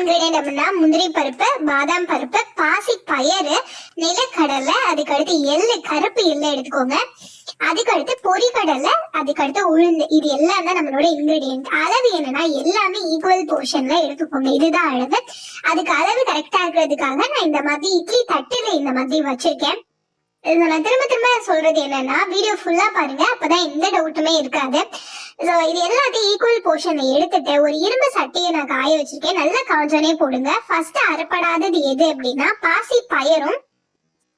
Ingredient அப்படின்னா முந்திரி பருப்பு, பாதாம் பருப்பு, பாசி பயறு, நிலக்கடலை, அதுக்கடுத்து எள்ளு, கருப்பு எள்ளு எடுத்துக்கோங்க. அதுக்கடுத்து பொரிக்கடலை, அதுக்கடுத்து உளுந்து. இது எல்லாம் தான் நம்மளோட இன்கிரீடியன்ட். அளவு என்னன்னா எல்லாமே ஈக்குவல் போர்ஷன்ல எடுத்துக்கோங்க. இதுதான் அளவு. அதுக்கு அளவு கரெக்டா இருக்கிறதுக்காக நான் இந்த மாதிரி இட்லி தட்டுல இந்த மாதிரி வச்சிருக்கேன். நான் திரும்ப திரும்ப சொல்றது என்னன்னா வீடியோ ஃபுல்லா பாருங்க, அப்பதான் எந்த டவுட்டுமே இருக்காது. இது எல்லாத்தையும் ஈக்குவல் போர்ஷனை எடுத்துட்டு ஒரு இரும்பு சட்டியை நான் காய வச்சிருக்கேன். நல்லா காஞ்சோனே போடுங்க. ஃபர்ஸ்ட் அரைப்படாதது எது அப்படின்னா பாசி பயரும்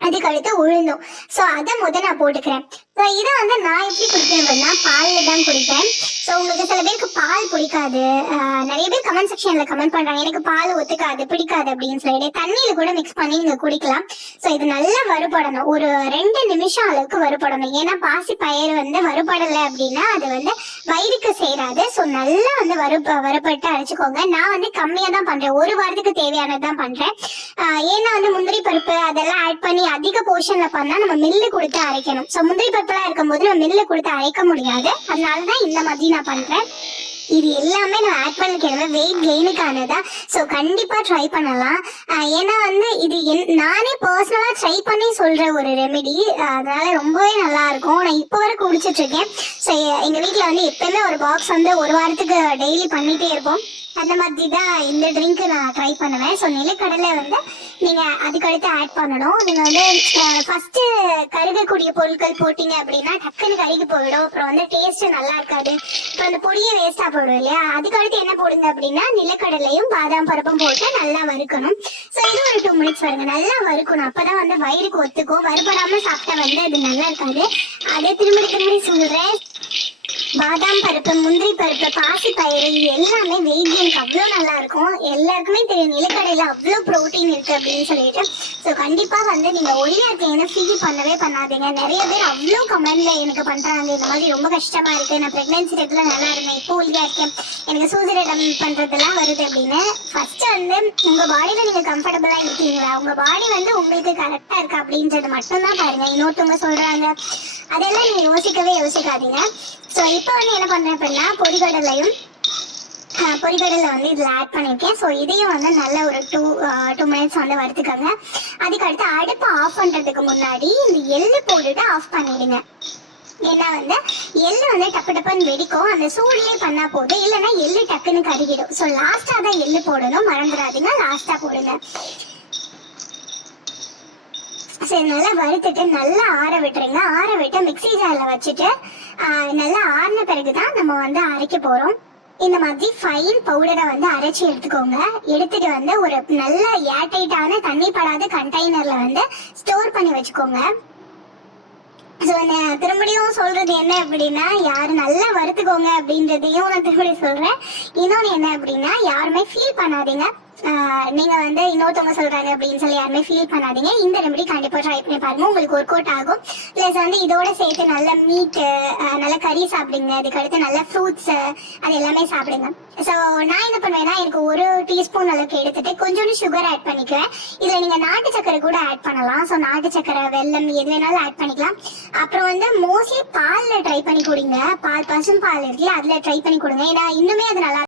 அதுக்கடுத்து உளுந்தும். சோ அதை நான் போட்டுக்கிறேன். இதை நான் எப்படி குடிப்பேன் அப்படின்னா பால்ல தான் குடிப்பேன். உங்களுக்கு சில பேருக்கு பால் பிடிக்காது. நிறைய பேர் கமெண்ட் செக்ஷன்ல கமெண்ட் பண்றாங்க எனக்கு பால் ஒத்துக்காது பிடிக்காது அப்படின்னு சொல்லிட்டு தண்ணியில கூட மிக்ஸ் பண்ணி நீங்க குடிக்கலாம். இது நல்லா வறுபடணும். ஒரு 2 நிமிஷம் அளவுக்கு வறுபடணும். ஏன்னா பாசி பயிர் வறுபடலை அப்படின்னா அது வயிறுக்கு சேராது. நல்லா வறுபட்டு அரைச்சுக்கோங்க. நான் கம்மியா தான் பண்றேன். ஒரு வாரத்துக்கு தேவையானதான் பண்றேன். ஏன்னா முந்திரி பருப்பு அதெல்லாம் ஆட் பண்ணி அதிக போர்ஷன்ல பண்ணா நம்ம மில்லு கொடுத்து அரைக்கணும். முந்திரி பருப்பெல்லாம் இருக்கும்போது நம்ம மில்லு கொடுத்து அரைக்க முடியாது. அதனாலதான் இந்த மாதிரி நான் பண்றேன். இது எல்லாமே நான் ஆட் பண்ணிக்கிறேன் வெயிட் கெயினுக்கானதா. கண்டிப்பா ட்ரை பண்ணலாம். ஏன்னா இது நானே பர்சனலா ட்ரை பண்ணி சொல்ற ஒரு ரெமெடி. அதனால ரொம்பவே நல்லா இருக்கும். நான் இப்போ வரை குடிச்சிட்டு இருக்கேன். எங்க வீட்டுல எப்பவுமே ஒரு பாக்ஸ் ஒரு வாரத்துக்கு டெய்லி பண்ணிட்டே இருப்போம். அந்த மாதிரி தான் இந்த ட்ரிங்க் நான் ட்ரை பண்ணுவேன். நிலக்கடலை நீங்க அதுக்கடுத்து ஆட் பண்ணணும். நீங்க ஃபர்ஸ்ட் கருகக்கூடிய பொருட்கள் போட்டீங்க அப்படின்னா டக்குன்னு கருகி போயிடும். அப்புறம் டேஸ்ட் நல்லா இருக்காது. அப்புறம் அந்த பொடியை வேஸ்டா போயிடும் இல்லையா. அதுக்கடுத்து என்ன போடுங்க அப்படின்னா நிலக்கடலையும் பாதாம் பருப்பும் போட்டு நல்லா வறுக்கணும். இது ஒரு 2 மினிட்ஸ் வருங்க. நல்லா வறுக்கணும். அப்பதான் வயிறுக்கு ஒத்துக்கும். வறுபடாம சாப்பிட்டா அது நல்லா இருக்காது. அதை திரும்பி சொல்றேன். பாதாம் பருப்பு, முந்திரி பருப்பு, பாசி பயிறு எல்லாமே வெயிட் கெயினுக்கு அவ்வளோ நல்லா இருக்கும். எல்லாருக்குமே தெரியும் நிலக்கடையில அவ்வளோ ப்ரோட்டீன் இருக்கு அப்படின்னு சொல்லிட்டு. கண்டிப்பா நீங்க ஒல்லியா இருக்கீங்கன்னா ஃபீல் பண்ணவே பண்ணாதீங்க. நிறைய பேர் அவ்வளோ கமெண்ட்ல எனக்கு பண்றாங்க இந்த மாதிரி ரொம்ப கஷ்டமா இருக்கு, நான் பிரெக்னன்சி டைப்ல நல்லா இருந்தேன், இப்போ ஒல்லியா இருக்கேன், எனக்கு சூசைடம் பண்றதெல்லாம் வருது அப்படின்னு. ஃபர்ஸ்ட் உங்க பாடியில நீங்க கம்ஃபர்டபுளா இருக்கீங்களா, உங்க பாடி உங்களுக்கு கரெக்டா இருக்கா அப்படின்றது மட்டும் தான் பாருங்க. இன்னொருத்தவங்க சொல்றாங்க அதெல்லாம் நீங்க யோசிக்காதீங்க. இப்போ என்ன பண்றேன் அப்படின்னா பொரிகடலை இதுல ஆட் பண்ணிருக்கேன். இதையும் நல்ல ஒரு 2 மினிட்ஸ் வறுத்துக்கோங்க. அதுக்கடுத்து அடுப்பு ஆஃப் பண்றதுக்கு முன்னாடி இந்த எள்ளு போட்டுட்டு ஆஃப் பண்ணிடுங்க. ஏன்னா எள்ளு டப்பு டப்புன்னு வெடிக்கும். அந்த சூடுலயே பண்ணா போதும், இல்லைன்னா எள்ளு டக்குன்னு கருகிடும். லாஸ்டா தான் எள்ளு போடணும், மறந்துடாதீங்க. லாஸ்டா போடுங்க. நல்லா வறுத்துட்டு நல்லா ஆற விட்டுருங்க. ஆற விட்டு மிக்ஸி ஜார்ல வச்சுட்டு நல்லா ஆறின பிறகுதான் நம்ம அரைக்க போறோம். இந்த மாதிரி ஃபைன் பவுடரை அரைச்சி எடுத்துக்கோங்க. எடுத்துட்டு ஒரு நல்ல ஏர்டைட்டான தண்ணி படாத கண்டெய்னர்ல ஸ்டோர் பண்ணி வச்சுக்கோங்க. திரும்படியும் சொல்றது என்ன அப்படின்னா யாரு நல்லா வறுத்துக்கோங்க அப்படின்றதையும் நான் திரும்படி சொல்றேன். இன்னொன்னு என்ன அப்படின்னா யாருமே ஃபீல் பண்ணாதீங்க. நீங்க இன்னொருத்தவங்க சொல்றாங்க அப்படின்னு சொல்லி யாருமே ஃபீல் பண்ணாதீங்க. இந்த ரெமெடி கண்டிப்பா ட்ரை பண்ணி பாருங்க, உங்களுக்கு ஒர்க் அவுட் ஆகும். பிளஸ் இதோட சேர்த்து நல்ல மீட், நல்ல கறி சாப்பிடுங்க. அதுக்கடுத்து நல்ல ஃப்ரூட்ஸ் அது எல்லாமே சாப்பிடுங்க. நான் என்ன பண்ணுவேன்னா எனக்கு 1 டீஸ்பூன் அளவுக்கு எடுத்துட்டு கொஞ்சோண்டு சுகர் ஆட் பண்ணிக்குவேன். இதுல நீங்க நாட்டு சக்கரை கூட ஆட் பண்ணலாம். நாட்டு சக்கரை, வெல்லம் எது வேணாலும் ஆட் பண்ணிக்கலாம். அப்புறம் மோஸ்ட்லி பால்ல ட்ரை பண்ணி கொடுங்க. பசும் பால் இருக்குல்ல அதுல ட்ரை பண்ணி கொடுங்க. ஏன்னா இன்னுமே அது நல்லா